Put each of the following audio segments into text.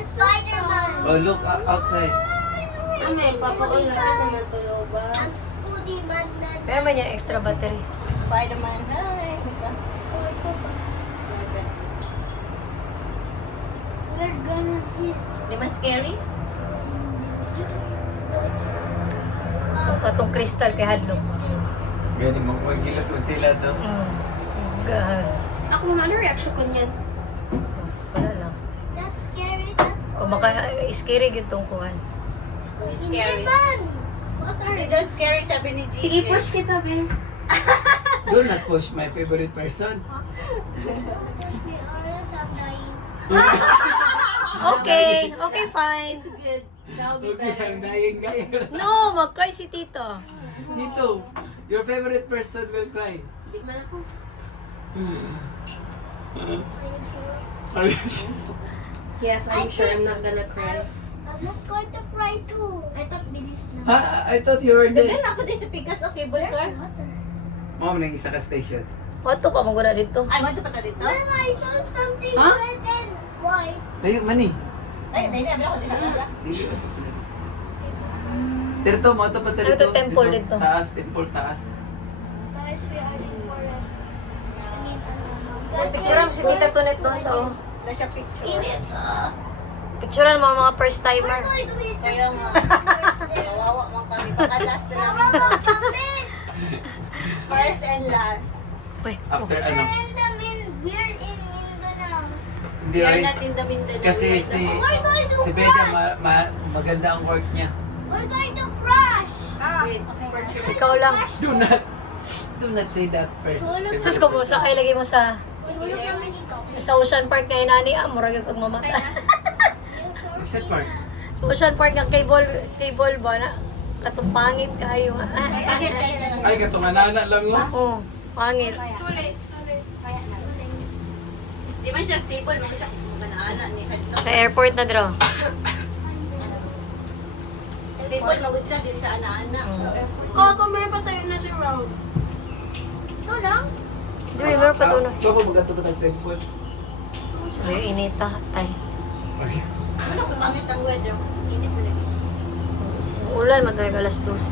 Spider-Man. Oh, look outside. Ano eh, papaul na kita na tuloba. Ang Scooty-Man na. Meron ba niya extra battery? Spider-Man, hi! We're gonna hit. Di man scary? Ang katong crystal kay Hadlok. Gani mo ko gila ko tila to. God. Ako naman, ano reaction ko niyan? Wala lang. That's scary. That's Kung maka-scary yun tong kuhan. Hindi Scary. man. What are Hindi daw scary, sabi ni Gigi. Sige, push kita, be. Do not push my favorite person. Don't push me or else I'm dying. Okay, okay, fine. It's good. That'll be Okay, I'm better. dying guy. No, mag-cry si tita. Dito, your favorite person will cry. Di man ako. Are you sure? Yes, I'm sure I'm not gonna cry. I'm not going to cry too. I thought bilis na. I thought you were dead. Dagan ako din sa Pikas, okay, Bulgar? Mom, nang isa ka station. Wato pa mong guna dito. Ay, mato pa ta dito? Mama, I saw something Huh? red and white. Layo, mani. Ay, dahil na, ako din nakita. Dili, ito pala. Dito, mo ito pa Ano to, temple dito? Taas, temple taas. Guys, we are in forest. I mean, Picturean mo si tita to nito. Ito. Wala siya picture. Init. Picturean mo ang mga first We're timer. going to eat Kaya nga, kawawa man kami. Baka last na namin to. Mama, kami. First and last. Uy, After We're ano? in the we're in Mindanao. Hindi, We are right? not in the Mindanao. Kasi we are si We're going to si Beda crash. maganda ang work niya. We're going to crash. Wait, for sure. ikaw lang. Do not say that person. Sus ko mo, sa kay lagi mo sa Ihulog naman ikaw. sa Ocean Park nga inani, murag yung kagmamata. Ocean Park. Sa Ocean Park nga cable ba na? Katumpangit kayo. Bakit kaya na? Ay, katunganana lang mo. Oh, pangit. Tuloy. Kaya na. Di man siya stable, man siya manaana ni Hadlo. Sa airport na draw. Stable, magod siya, di siya ana-ana. Kaka, may patayo na si Round. Ito lang. Di, meron pa doon. Ikaw pa magato ka ng temple. Sabi yung inita, tay. Ano kung pangit ang weather? Init mo lagi. Ulan, matuwag alas 12.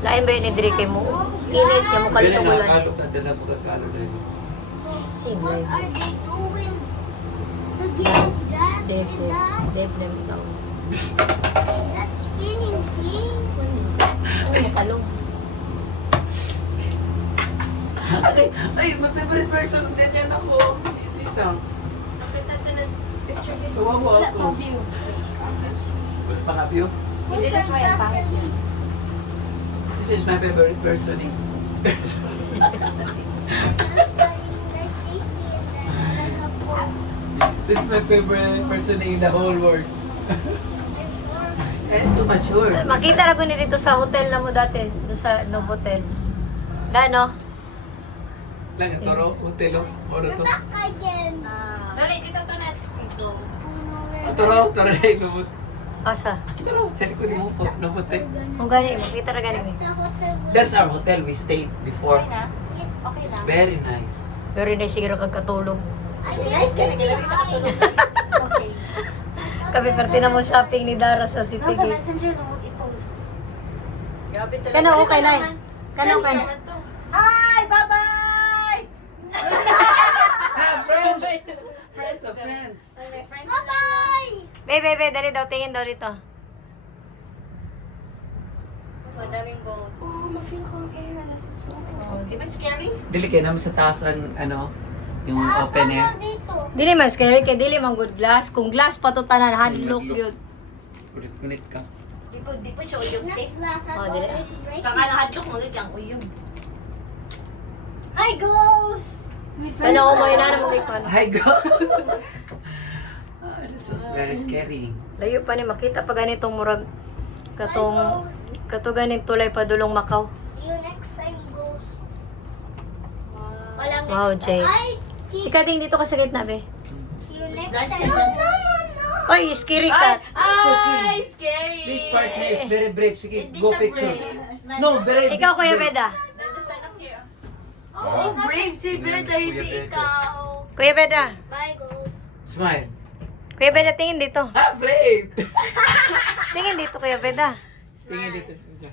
Lain ba yun ni Dre kay mo? Init niya mo Pwede kalit ulan. nakakalo ka, dala mo kakalo na yun. Sino What yun? are they doing? The gas is Depo. that? Depo na daw. Is that spinning thing? Uy, talong. Ay, my favorite person, ganyan ako. Dito. Kawawa ako. Wala pa nga view. Hindi na kaya pangit niya. This is my favorite person eh. This is my favorite person in the whole world. Eh, so mature. Makita na ko ni dito sa hotel na mo dati, dito sa Novotel. Dano? Lang, toro, hotel, oro to. Tuloy, dito to net. Toro na yung Asa? Toro, sa likod mo po, no hotel. Kung gani, makita na gani mo. That's our hotel we stayed before. Okay na? Okay It's na. very nice. Pero hindi siguro kagkatulog. Okay. Kami parte na mo shopping ni Dara sa City Nasa Gate. messenger na mo i-post. Grabe talaga. Kano okay na? Kano okay na? naman to. Hi! Bye-bye! Ah, friends! Friends of friends. Ay, my friends na. Bye-bye! Bebe, dali daw, tingin daw dito. Madaming gold. Oh, ma-feel ko ang air. Nasa small. Di ba scary? Dili kayo naman sa taas ang ano, yung open air. Dito. Dili man scary kay dili man good glass. Kung glass pa to tanan hadlock yun. Ulit ka. Di po siya uyog, te. Glass Oh, dili. Kakalahadlok mo ang uyog. Hi, ghost! Ano ko mo ina mo kay kan. Hi, ghost! Ah, this was very scary. Layo pa ni makita pa ganitong murag katong ganing tulay pa dulong Macau. See you next time, ghost. Walang Wow, next Jay. time. Ay, Si Kading dito ka sa gitna be. see you next Dance time. ka dyan. Oy, scary cat. Ay, scary. This part here is very brave. Sige, Hindi go siya picture. brave. No, brave. Ikaw this Kuya brave. Beda. Just stand up here. Oh, brave si Beda, hindi Kuya Beda. ikaw. Kuya Beda. Bye. Smile. Kuya Beda, tingin dito. Ha, brave! Tingin dito, Kuya Beda. Tingin dito siya.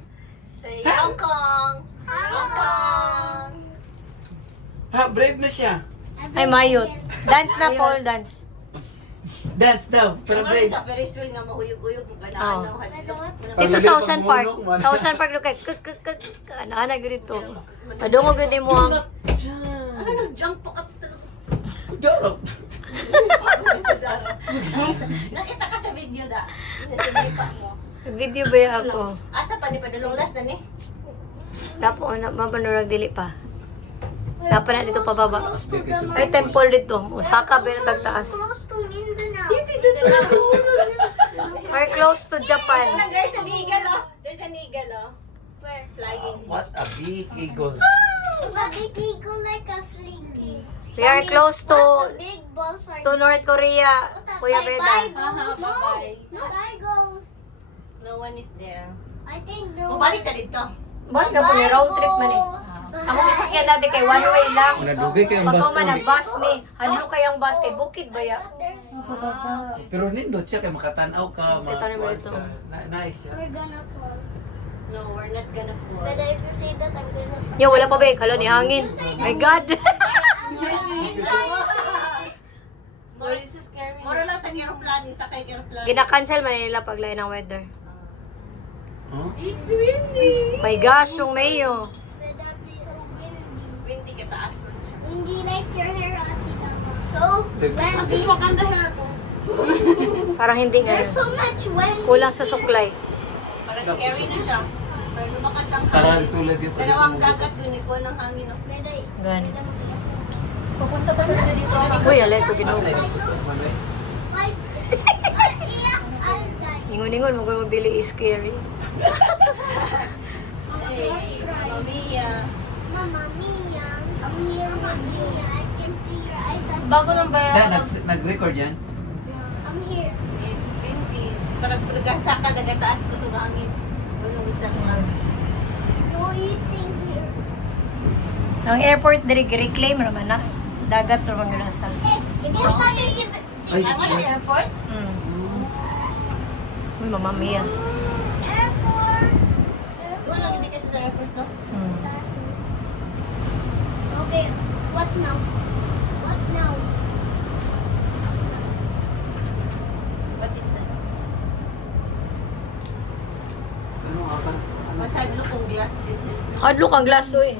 Say Hong Kong. Hong Kong. Ha, brave na siya. Ay, mayot. Dance na, Paul, dance. Dance daw, pero Pero brave. sa Ferris wheel nga mahuyog-uyog mo Oo. kailangan daw. Dito sa Ocean Park. Sa Ocean Park, kay ano dito. Madungog yun mo ang... Ano nag-jump pa ka talaga? Garap. Nakita ka sa video da. Sinay pa mo. Video ba yung ako? Asa pa ni padulong last na ni? Dapo, mapanurag dili pa. Dapat na dito pababa. Close to the Ay, temple dito. Osaka ba yung tagtaas? Close to Mindanao. We're close to Japan. There's an eagle oh. There's an eagle oh. Where? Flying. What a big eagle. The big eagle like a flinky. We are close The to big balls are North Korea. Kuya Bye-bye Beda. goes. Bye-bye. No, bye goes. No one is there. I think no. Mabalik ka dito. Bakit na po ni road trip man eh. Ako masakyan dati kay one way lang. Nadugay kayong Pag bus ako man nag-bus me, hadlo kayang bus kay Bukid ba ya? There's Pero nindot siya kay makatanaw ka. Makatanaw mo ito. Nice siya. we're gonna fall. No, we're not gonna fall. But if you say that, I'm gonna fall. Yo, wala pa ba eh. Kalo ni hangin. My God. No, this is scary. Moro lang tag aeroplane, sakay aeroplane. Gina-cancel man nila pag lain ng weather. Huh? It's windy. My gosh, yung Mayo. But that be so windy. Windy ka taas man siya. Hindi like your hair, Ate Dama. So Check this. windy. hair ko. Parang hindi nga. There's so much wind. Kulang sa suklay. Parang scary na siya. Parang lumakas ang Parang hangin. tulad yung Dalawang dagat dun, ikaw ng hangin. Oh. Beday. Gani. Pupunta ba na dito? Uy, alay ko ginoo. Fight. Iyak, I'll die. Ingon-ingon, mag-dili is scary. Hey, Mamma Mia. Mama Mia, come here, Mama Mia. I can see your eyes. Bago lang ba Da, nag-record yan? I'm here. It's windy. Parang nagkasaka, nagataas ko sa hangin. Doon isang clouds. No eating here. Ang airport diri reclaim naman na. Dagat naman gina sa. If you're starting to... Ay, Ano na airport? Mm. Uy, Mamma Mia. Airport. Doon lang hindi kasi sa airport, no? Mm. Okay, what now? What now? What is that? Ano nga ba? Masyadlo kong glass din. Hadlok ang glass oy.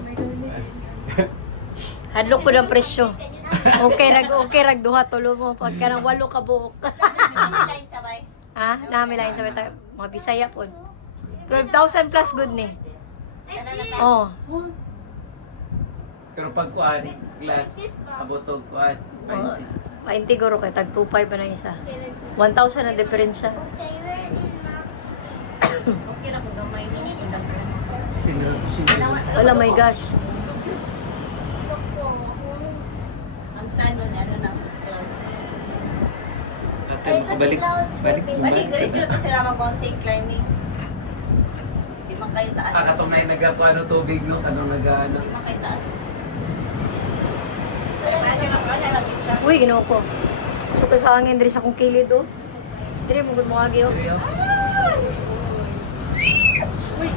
Hadlok po ng presyo. Okay rag duha tulo mo pagka nang 8 ka buok. Kami line sabay. Ha? Nami lang sa mga Bisaya po. 12,000 plus good ni. Sana na Oh. Pero pag kuan, glass, abotog kuan, 20. 20 guro kay tag 2.5 pa na isa. 1,000 ang diferensya. Okay, we're in Max. Okay na kung gamay mo. Isang person. Kasi Wala, my gosh. Ang sun nun, ano na, mas clouds. Atin, balik. Kasi diretso na sila mag-mountain climbing. Di man kayo taas. Kakatunay nagkakuano tubig, no? Kanong nag-ano. Di man kayo taas. Pero imagine ako, ano lang yun siya. Uy, ginoo ko. So ko sa hangin diri sa kong kilid oh. Diri mo gud mo agi oh. Seryo? Uy.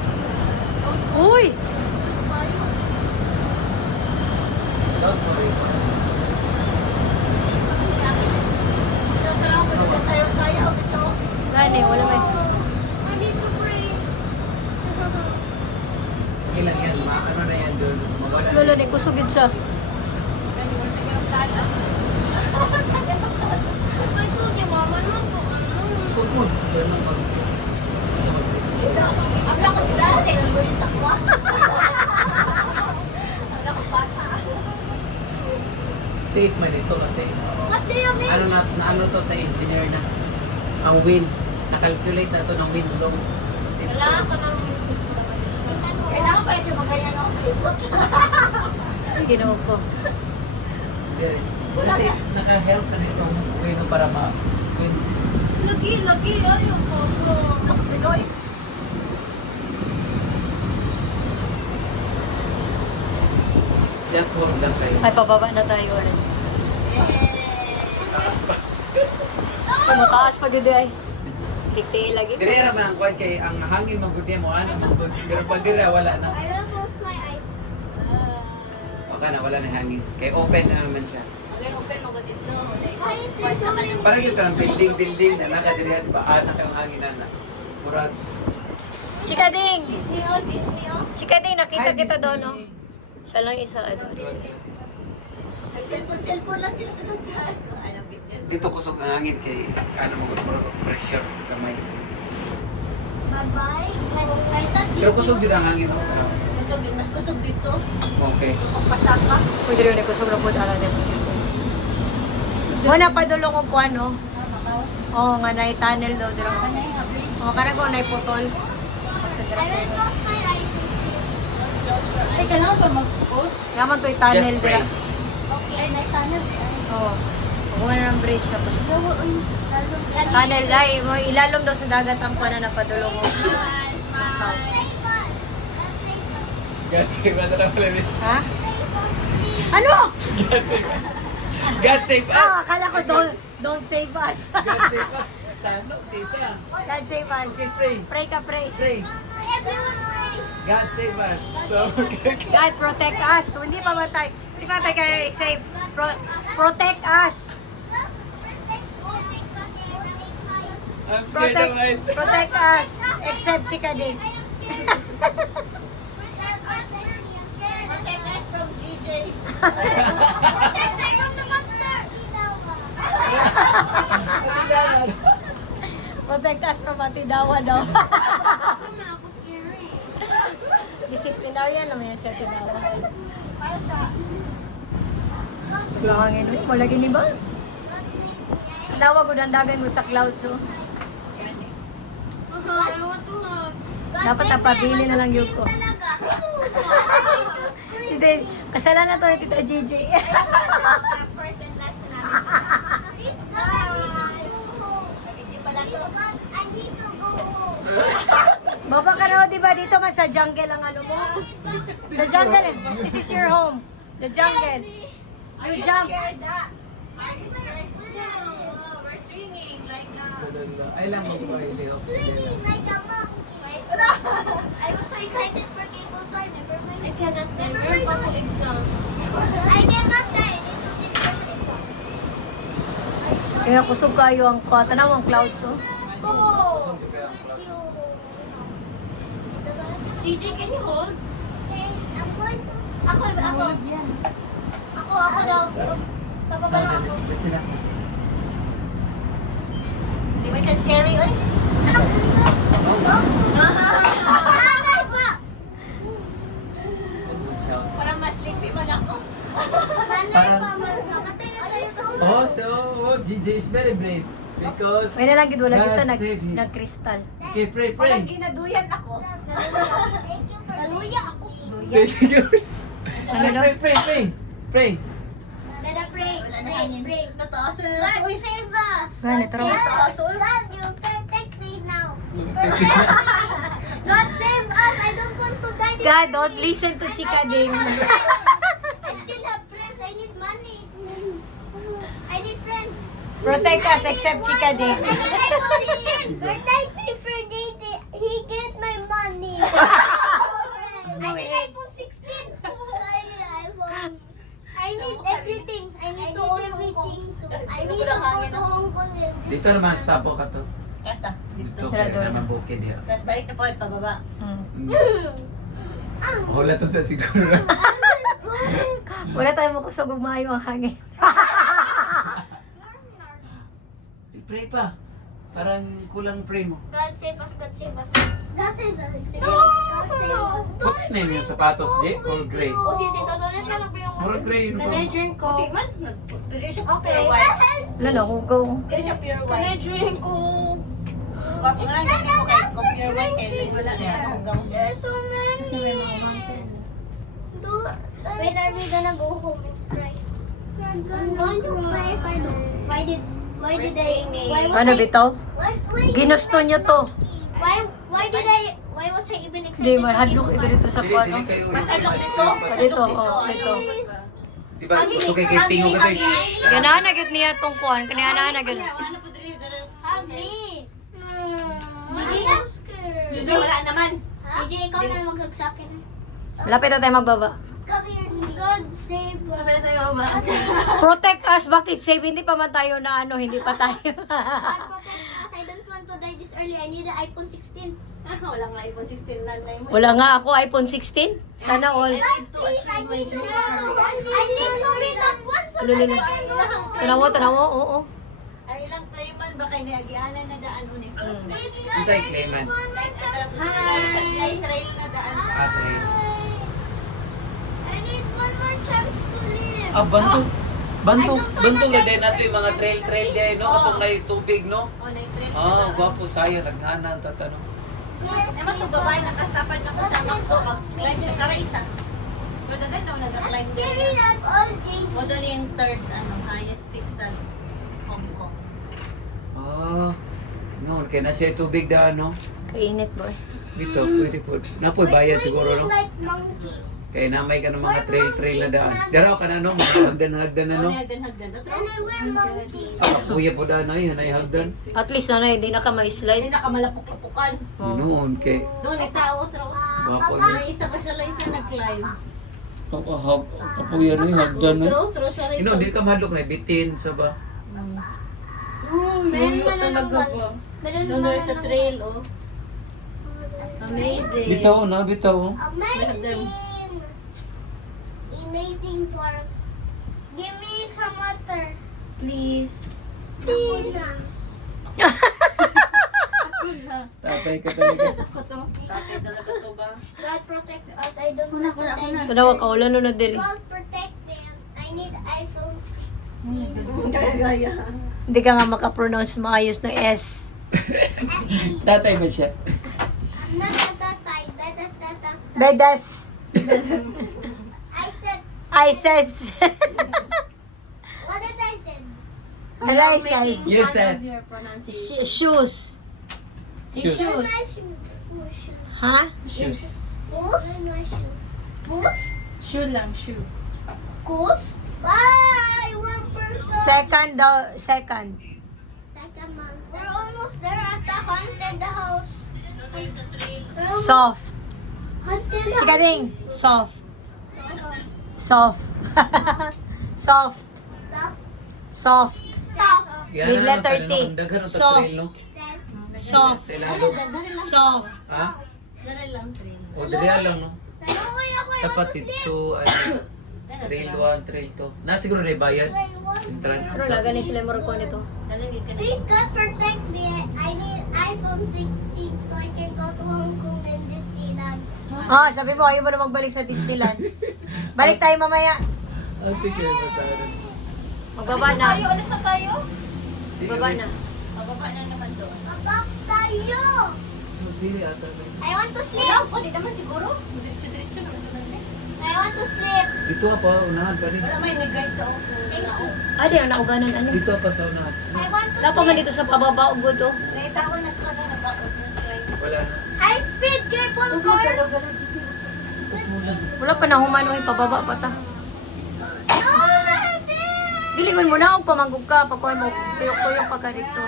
Uy. Don't worry. Sayo-sayo, bitso. Gani, wala may. I need to pray. Ilan yan? Ano na yan doon? Mawala. Lolo ni kusugid siya. I told you, Mama, not to Huwag mo. Ganun magsisisi. Ang lako sila, tinanong yung takwa. Ang lako bata. Safe man ito kasi What do you mean? ano to sa engineer na ang wind. Nakalculate na to ng wind load. Kailangan ko ng music. Kailangan pa rin magganyan ako. Ginoo ko. Kasi naka-help na nito ang wind para ma-wind. Lagi, ayaw ko. Sinoy. Just walk lang kayo. Ay, pababa na tayo ulit. Yes. Taas pa. Tumutaas pa dito ay. Kikti lagi. Dire ra man ang kuan kay ang hangin magudi mo ano magud. Pero pag dire wala na. I will close my eyes. Baka na wala na hangin. Kay open na naman siya. Again, open mo ko dito. Why is there so many? Parang yung kanang building na nakadirihan ba ana kayong hangin na. Murag Chika Ding! Disney oh, Disney oh. Chika Ding, nakita Hi, kita Disney. doon, no? Siya lang isa, ano, Disney. Ay, cellphone lang sila sunod sa ano. Ay, nabit yun. dito kusog ang hangin kay ano mo pressure kamay. Bye-bye. I thought Pero kusog din ang hangin. Kusog, mas kusog dito. Okay. Pagpasaka. Pwede rin kusog na po ala din. Wala pa dulong ko kuan, no? Oo, nga na tunnel daw dito. Oo, karang ko na putol. I will close my eyes and see. Ay, kailangan ba mag-quote? Yaman to tunnel Just pray. dito. Okay, may tunnel. Oo. Huwag na ng bridge tapos. Tunnel ay, mo ilalom daw sa dagat ang kuan na napadulong ko. God save us. God save us. God save us na pala. Ha? Save us, please. Ano? God save us. God save us. Ah, akala ko don't save us. God save us. Tano, tita. God save us. Okay, pray. Pray ka, pray. Pray. Everyone pray. God save us. God protect us. Hindi pa matay. Hindi pa matay kaya save. Protect us. I'm scared of it. Protect us. Except Chika Ding. Protect us from GJ. Protect us from Atidawa daw. Naman ako scary. Disciplinarian naman yan si Atidawa. Sa hangin. Malagi ni ba? Tawag ko ng dagan mo sa clouds. Oh. I want to hug. Dapat napabili na lang yun ko. Hindi, kasalanan to yung Tita Gigi. First and last na namin. Hindi pala to. I need to go home. Baba ka na, di ba? Dito man sa jungle ang ano mo. Sa jungle eh. This is your home. The jungle. You jump. Scared ha? Oh, we're swinging like Ay lang mo ko Leo. Swimming like a monkey. I was so excited for cable car. Never mind. I cannot die. Meron pa akong exam. I cannot die. I need to take special exam. Kaya kusog kayo ang tanaw ang clouds. Oh. Go! Kusog ka ang With you. Gigi, can you hold? Okay, I'm going to... Ako daw. Papaba lang ako. Let's sit down. Di ba siya scary, oy? Good shout. Parang mas sleepy man ako. Oh, so GJ is very brave because May nalang gid wala God dito save him. nag-crystal. Okay, pray, Parang pray. ginaduyan ako. Naluya ako. Thank you. Ano daw? Pray, pray, pray. Pray. Let us pray. Wala na Pray, hangin. pray. Nataas na God ako. save us. Gani, tara. God, you protect me now. God save us. I don't want to die. this God, early. don't listen to Chika Ding. I still have friends. I need money. I need friends. Protect us except Chika Ding. When I pay for dating, he get my money. I need iPhone 16. I need everything. I need to everything. I need to go to Hong Kong. Dito naman stop ka to. Kasa. Dito Tara, kaya doon. naman bukid diha. Tapos balik na po at pababa. Wala to sa siguro. Wala tayong makusog ug maayo ang hangin. Pray pa. Parang kulang pray mo. God save us. God save us. God save us. No! God save us. Okay na yung sapatos, J or gray? O si Tito Donet na lang yung Mura gray. Can I drink Okay Coke? man. Pwede siya pure Okay. white. Lalo ko go. Pwede siya pure Can I white. drink Coke? Kung nga ganyan mo kahit kung pure white kayo, wala na yan. Hanggang There's so many. When are we gonna go home and cry? I'm going to cry if I don't. Why did I? Why was Ano I? bitaw? Why Ginusto nyo to. Why was I even excited? Hindi man hadlok ito dito sa Dili, kuano. dili kayo. masalok dito. Dito, Masalok oh, dito. Di ba? Gusto kay tingog ka to. Ganahan na gid niya tong kuan, kaniya na gid. Wala na po dito. Gigi. Gigi, wala naman. Gigi, ikaw na magkagsakin. Lapit na tayo magbaba. Come here, God save us. Kapit tayo ba? Protect us, bakit save? Hindi pa man tayo na ano, hindi pa tayo. God protect us. I don't want to die this early. I need an iPhone 16. Wala nga iPhone 16 nanay mo. Wala nga ako iPhone 16. Sana all. God, please, I need to meet up once so Lulun. that I can go to work. Tanawa, oo. Ay lang playman ba kay niagianan na daan mo ni first. Please, Ang sa'yo, Clayman. Ay trail na daan. Ate. I need one more chance to live. Ah, banto na din nato yung mga trail din, no? Katong na tubig, no? O na trail. Ah, gwapo saya, naghana ang tatanong. Naman itong babae nakastapad na kasama ko. Mag-climb siya. Siya isa. Pero dagan na nag-climb I'm scary like all Gigi. O doon yung third, highest peak sa Hong Kong. Ah, no, kaya na siya tubig daan, no? Kainit boy. Dito, pwede po. Napoy bayan siguro, no? Like monkeys. Kaya namay ka ng mga trail na daan. Daraw ka na, no? Mga hagdan na, O no? hagdan. And I wear monkeys. Ah, kuya po daan na yun, ay hagdan. At least na hindi na ka Hindi ma-slide. nakamalapok-lapukan. Noon, kay... Doon ay tao, tro. Gwapo May niya. isa ka siya lang isa nag-climb. Kapuya na yung hagdan, Tro siya rin Ino, di ka mahadlok na, bitin, sa ba? Yoyo talaga ba? Doon doon sa trail, oh. Amazing. Bitaw na, bitaw. Amazing. Amazing pork. Give me some water. Please. Please. Tatay ka talaga. Tatay talaga to ba? God protect us. I don't want to die. Tanawa ka, wala na diri. God protect them. I need iPhone 16. Gaya-gaya. Hindi ka nga makapronounce maayos ng S. Tatay ba siya? I'm not a tatay. Betas tatay. Bedas. I said, I said. what did I say? What I said. You said. Your pronunciation. Shoes. Shoes. Where's my shoe? Ha? Shoes. Goose? Goose? Shoe lang, shoe. Goose? Why? 1%. Second daw, second. Second month. We're almost there at the haunted house. Soft. Haunted house. Chikating. Soft. Soft. Soft. Stop. Soft. Stop. With letter T. Daghan ang Soft. trail, no? Soft. Sa ilalo. Soft. Ha? Dala lang trail. O, dali lang, no? Naluwi ako. I Dapat want to sleep. ito, trail 1, trail 2. Nasiguro na yung bayad. I want. Entrance. Ano na, ganin sila mo ko nito. Nalagay ka na. Please God protect me. I need iPhone 16 so I can go to Hong Kong and Disneyland. Ah, sabi mo, ayaw mo na magbalik sa Disneyland. Balik tayo mamaya. Ate, kaya mataran. Magbaba na. Alis na tayo? Magbaba na. Pababa na naman doon. Babak tayo. Magpili ata na. I want to sleep. Wala, pwede naman siguro. Diretso naman sa natin. I want to sleep. Dito pa, unahan pa rin. Wala may nag-guide sa ako. Ah, di ang nauganan ano. Dito pa sa unahan. I want to Wala pa man sleep. dito sa pababa o good oh. Naitawa na ka na nag-out na try. Wala na. High speed, careful car. Wala pa na humano yung pababa pa ta. No, Mehdi. Dilingon mo na og pamanggog ka pagkuha mo tuyok-tuyok pa ka dito.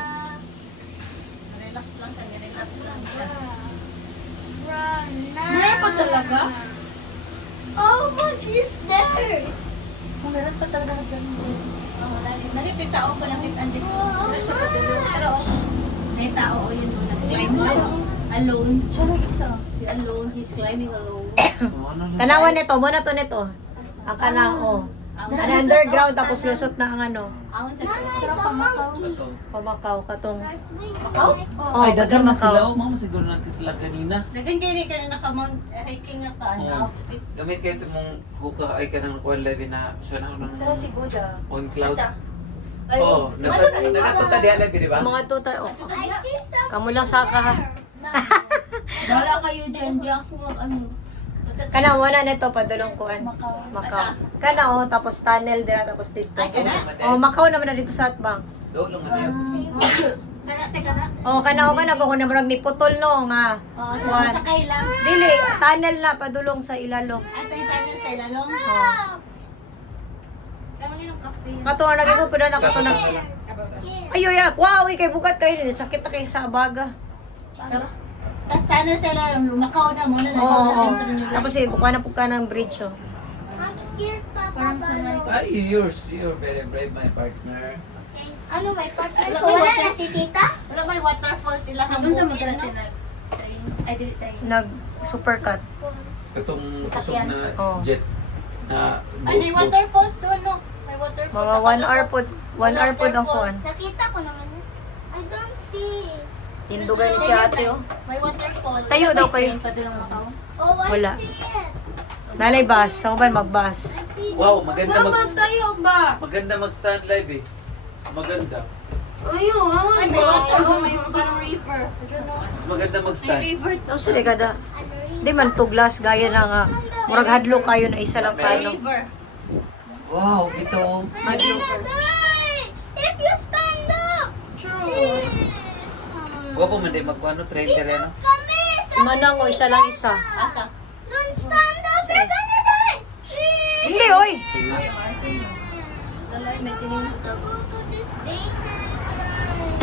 Relax lang siya, relax lang siya. Meron pa talaga? Oh, look, he's there. Meron pa talaga dyan. Oh, nalipit tao ko lang andito. Pero siya patuloy. Pero may tao o yun mo, nag-climb siya. Alone. Siya lang isa. He's alone, he's climbing alone. Kanawan nito, mo na to nito. Ang kanang oh. Ano underground tapos lusot na ang ano. Awon sa Nana truck. is a monkey. Pamakaw katong. Makaw? Oh, Ay, dagan na Macau. sila. Oh, mama, siguro natin sila kanina. Dagan kayo rin ka na nakamount, hiking nga ka, Oo. outfit. Gamit kayo ito mong huka ay ka ng kuwan labi na gusto na ako ng Tara si Buddha. on cloud. Asa? Oo, nagatuta di alabi, di ba? Mga tuta oh. I see some. Kamu lang saka ha. Wala kayo dyan. Di ako mag-ano. Kana wala nito padulong kuan. Macau. Kana oh tapos tunnel dira tapos dito. Ay, kana? Oh, Macau naman na dito sa Atbang. Doon lang man yan. Oh, kana kung namurag ni putol no nga. Oo, Kuan. sakay lang. Dili, tunnel na padulong sa ilalom. At tayo tayo sa ilalong. Oh. Kamo ninong kape. Kato nga lagi ko pud na kato na. Ayo ya, wow, kay bukat kayo din. Sakit na kayo sa abaga. Tapos tanan sila, Macau na muna. Oo. Tapos buka na po ka ng bridge, oh. I'm scared, Papa Balong. Ay, you're very brave, my partner. Ano, may partner? So, wala na si tita? Wala may waterfall sila. Hanggang sa magkarating na train. Ay, dili train. Nag-supercut. Itong kusog na Oh. jet na Ay, may waterfalls doon, no? May waterfalls. Mga 1 hour po. 1 hour po ang kuhan. Nakita ko naman yun. I don't see. Tindugan ni si ate, oh. May waterfalls. Tayo daw kayo. Pa doon ang Macau. Oh, I Wala. see it. Nalay bus. Sa mobile magbus. Wow, maganda tayo ba? maganda mag-stand live eh. Maganda. Ayun, Ay, may water. Oh, may parang river. Mas maganda May mag-stand. river. Ano sila kada? Di man tuglas gaya na nga. Murag hadlo kayo na isa lang May kayo. river. Wow, ito. Hadlo. If you stand up. Please. Gwapo man din magkuano train ka rin. No? Kami. Si Manang, oh, isa lang isa. Asa? Don't stand up. You're gonna die. Please. Hindi, oy! Lalay, may tinignan. To go to this dangerous ride.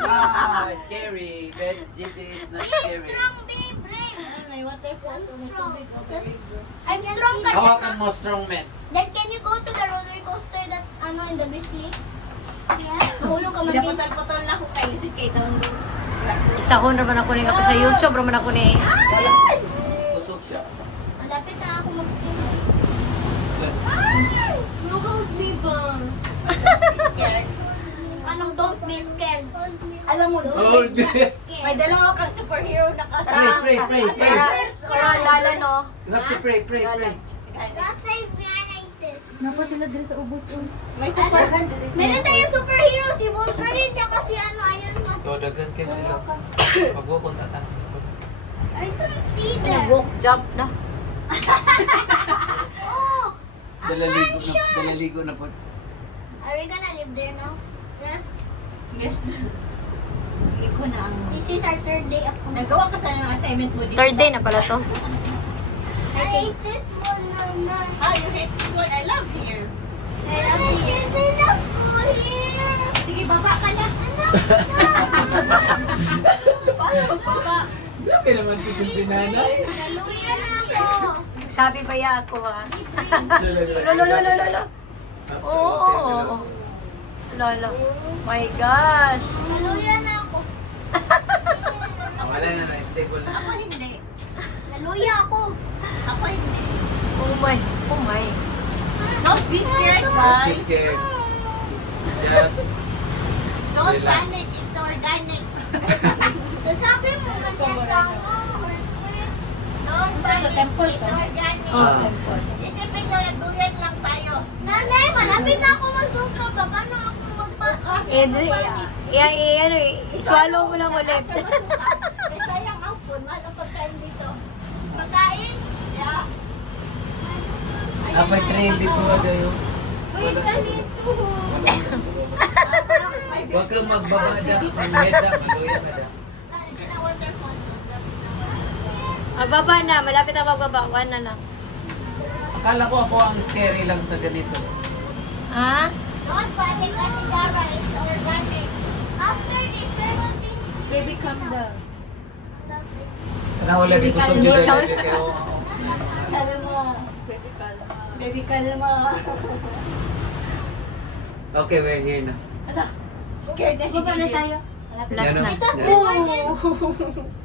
Ah, scary. That GT is not Be scary. strong, be brave. Ah, may waterfall. May tubig. Oh, may river. I'm strong ka Hawakan mo, strong man. Then can you go to the roller coaster that ano in the Grizzly? Yeah. Mahulog ka man din. Pinaputol-putol na ako kayo si Kate down doon. Isa ko naman ako ni ako sa YouTube, naman ako ni... Kusog siya. Malapit na ako mag-school. You hold me ba? Scared. Anong don't be scared? Alam mo doon. Hold this. May dalawa kang superhero na kasama. Pray, pray, pray. Pero lala, no? You have to pray, pray, pray. That's a very nice this. Napa sila dito sa ubos. May super Meron tayong superhero, si Wolverine, tsaka si ano, Iron Man. So, dagan kayo sila. Pag-walk on atan. I don't see them. Nag-walk, jump na. Oh! A mansion! Dalaligo na po. Are we gonna live there now? Yeah? Yes. Hindi ko na ang... This is our third day ako. Nagawa ka sa ng assignment mo dito. Third day na pala to. I hate this one, Nana. Ah, you hate this one. I love here. I love it. Can not go here? Sige, baba ka na. Grabe naman dito si nanay. Naluya na ako. Sabi ba ya ako, ha? Lolo. Oo. Lolo. My gosh. Naluya na ako. Wala na, stable na. Ako hindi. Naluya ako. Ako hindi. Oh my. Oh my. Don't be scared, Be guys. scared. Just Don't Relax. panic. It's organic. Sabi mo ganyan sa ako. Don't panic. It's organic. Oh. Isipin nyo, nagduyan lang tayo. Nanay, malapit na ako magsuka. Baka na ako magpaka. I-swallow mo lang ulit. After masuka. Eh, sayang ang food. Mahal ang pagkain dito. Pagkain? Yeah. Apay trail dito ba kayo? Uy, ganito. Huwag kang magbabada. Kung head up, maluya ka na. Nandiyan ang waterfall. Lapit na Baba na. Malapit na magbaba. One na lang. Akala ko ako ang scary lang sa ganito. Ha? Don't panic, Ate Dara. It's organic. After this, where will be? Baby, calm down. Tanaw labi ko sa Baby, Juday calm labi kayo. Kalma. Baby, calm. Baby, kalma. Okay, we're here na. Scared na si Baba na Gigi. tayo. Last Yan, na. Ito, yan.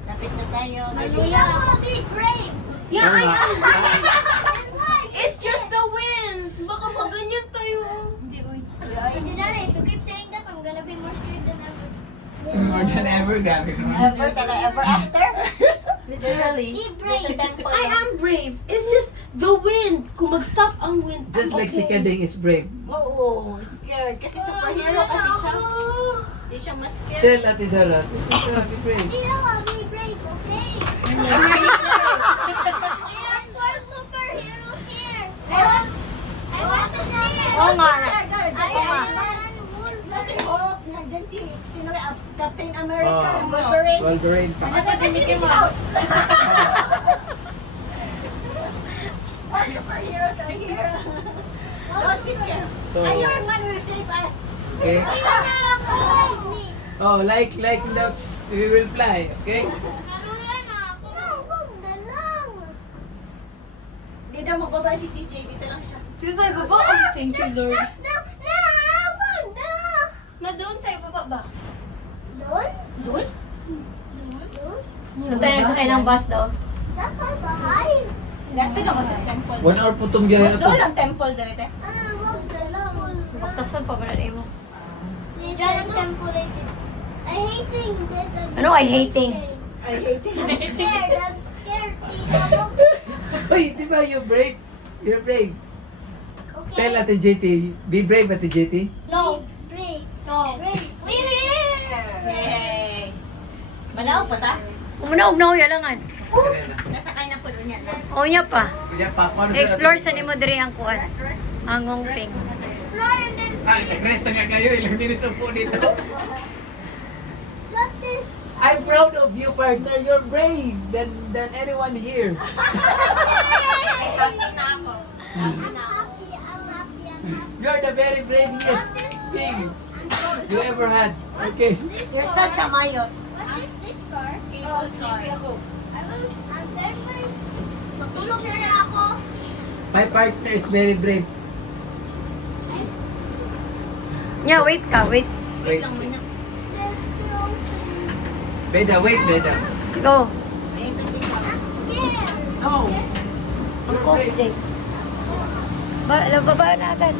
Lapit na tayo. Naluya ako, be brave. Yeah, I am. And why? It's just the wind. Baka maganyan tayo. Hindi, uy. Hindi na rin. If you keep saying that, I'm gonna be more scared than ever. More than ever, grabe naman. Ever, tala, ever after. Literally. Be brave. I am brave. It's just the wind. Kung mag-stop ang wind, Just I'm like okay. si Kading is brave. Oo, scared. Kasi superhero kasi siya. Hindi siya mas scared. Tell Ate Dara, be brave. Hindi na ako, be brave, okay? And for superheroes here. I want to see it. Oo nga. Kasi Hulk, nandyan sino ba? Captain America, Oh. Wolverine. Wolverine pa. Nandyan si Mickey Mouse. Our superheroes are here. Don't be scared. So- Iron Man will save us. Okay? Like me. Oh, like notes, we will fly. Okay? Karuyan ako. No, wag na lang. Hindi daw magbaba si JJ. Dito lang siya. Dito tayo baba. Oh, thank you, Lord. No, wag na. Ma, doon tayo baba ba? Doon? Doon? Doon? Doon tayo nagsakay ng bus daw. Saan ka bahay? Dito lang ako sa temple. 1 hour po itong biyahe Mas na to. doon lang temple dito. Wag na lang. Baktason pa ba na mo? Diyan ang temporary. I hating this. Ano I hating? I hate it. I'm scared, tita. Wag. Uy, di ba you're brave? You're brave. Okay. Tell Ate JT, be brave Ate JT. No. Break. No. Break. We're here. Yay! Balaw pa ta? Umunaog na huya langan. Nasakay na po doon yan. O niya pa. Kaya pa, kung ano Explore sa nimo diri ang kuan. Ang ngongping. Explore and then Ah, nag-rest na nga kayo. Ilang minutes ang po dito. look this. I'm proud of you, partner. You're brave than anyone here. Happy na ako. I'm happy. You're the very bravest thing you ever had. Okay. You're such a mayot. What is this car? Oh, sorry. I'm there for it. Matulog na lang ako. My partner is very brave. Yeah, wait ka, wait. Wait. Lang muna. Let's go. Beda, wait, Beda. Go. Ayun, pwede ka. I'm scared. No. Go, Jake. Baba na agad.